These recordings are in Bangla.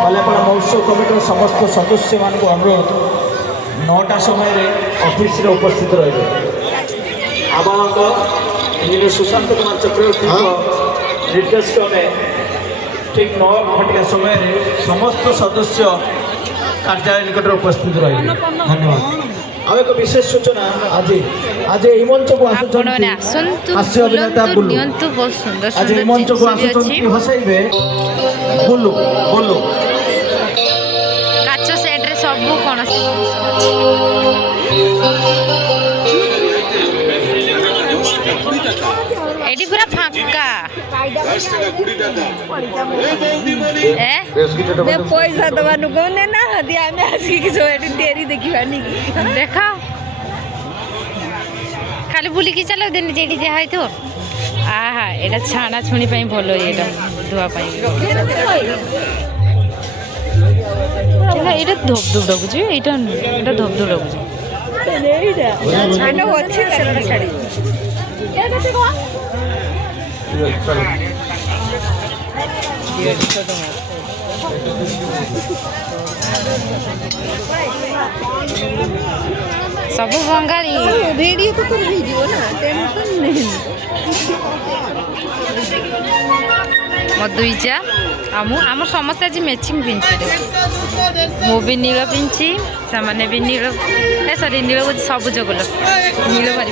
बालेपाड़ा महोत्सव कमिटर समस्त सदस्य मान अनुरोध 9टा समय ऑफिस रे उपस्थित रहे आप सुशांत कुमार चक्रवर्ती निर्देश क्रमे ठीक 9 घंटा समय समस्त सदस्य कार्यालय निकट उपस्थित रहे। धन्यवाद। आ एक विशेष सूचना आज आज यही मंच को हास्य अभिनेता बुल्लू आज यही मंच को हसैबे बुल्लू बुल्लू काच सेट रे सब कोन एडी पूरा फांका पैसा दबा नुकने ना हदी आमे आसी कि सो एडी तेरी देखिबानी देखा खाली बुली की चलो दिन जेडी जा है तो आहा एटा छाना छुणी पई भलो एटा धुआ पई चला एटा धोप धोप डगुची एटा एटा धोप धोप डगुची एटा छानो अच्छी तरह छाड़ी एटा देखो सब बंगाली वीडियो तो कर वीडियो ना टेंशन नहीं मधुईचा आम समस्त आज मैचिंग पिंधि मु भी नील पिंधि से भी नील सरी नील को सबुज कलर नील मार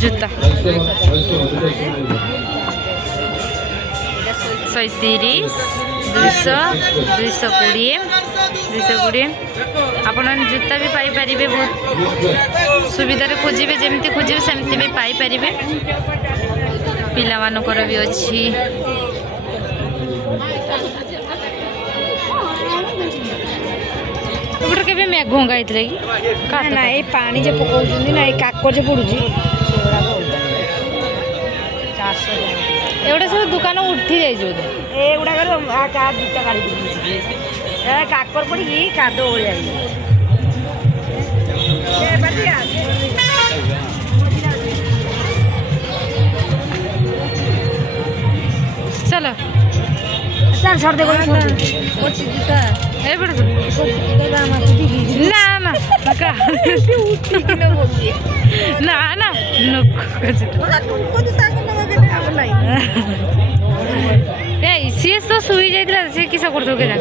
जूता 130 220 आपण जूता भी पाई परिबे बहुत सुविधा रे खोजिबे जेमती खोजिबे सेमती भी पाई परिबे पिला मानकर भी अछि गोटे केबे मेघ गाइतले कि ना ए पानी जे पकाउछुनी ना ए काकर जे पडुची एवढे सब दुकान उठी जाइछ एगुड़ा का जूता काढ़ी काकर पड़ी कादो हो जाए चलो चल छोड़ दे ना ना ना ना सी तो शुई जाइला से किस करतो के जान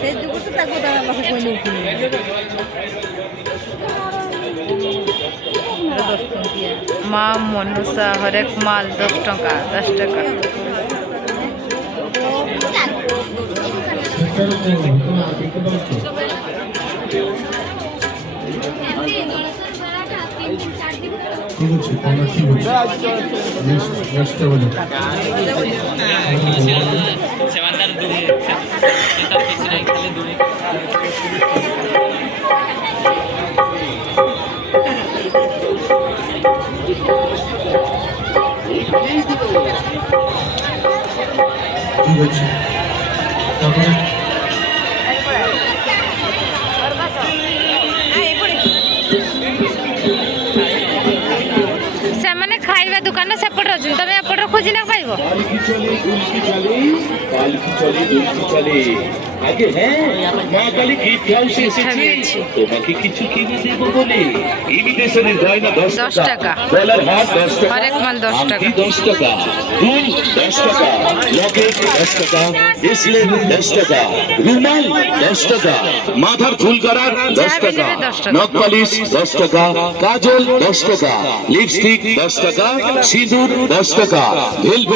से जुगु तो ताको दा पाखे कोइ नै माँ मनुषा हरेक माल 10 टका 10 टका ঠিক আছে আমরা কি বলছি নেক্সট বলি সেবানদার দূরে তার পিছনে খালি দূরে ঠিক আছে তারপরে खाइबा दुकान सेपट अच्छे तुम एपट खोजी ना खाइब আগে হ্যাঁ মা কালী গিফট হাউসে এসেছি তোমাকে কিছু কিনে দেব বলে ইমিটেশনের গয়না 10 টাকা ডলার হাত 10 টাকা হরেক মাল 10 টাকা 10 টাকা দুল 10 টাকা লকেট 10 টাকা ব্রেসলেট 10 টাকা রুমাল 10 টাকা মাথার ফুল করার 10 টাকা নখ পালিশ 10 টাকা কাজল 10 টাকা লিপস্টিক 10 টাকা সিঁদুর 10 টাকা ভেলভেট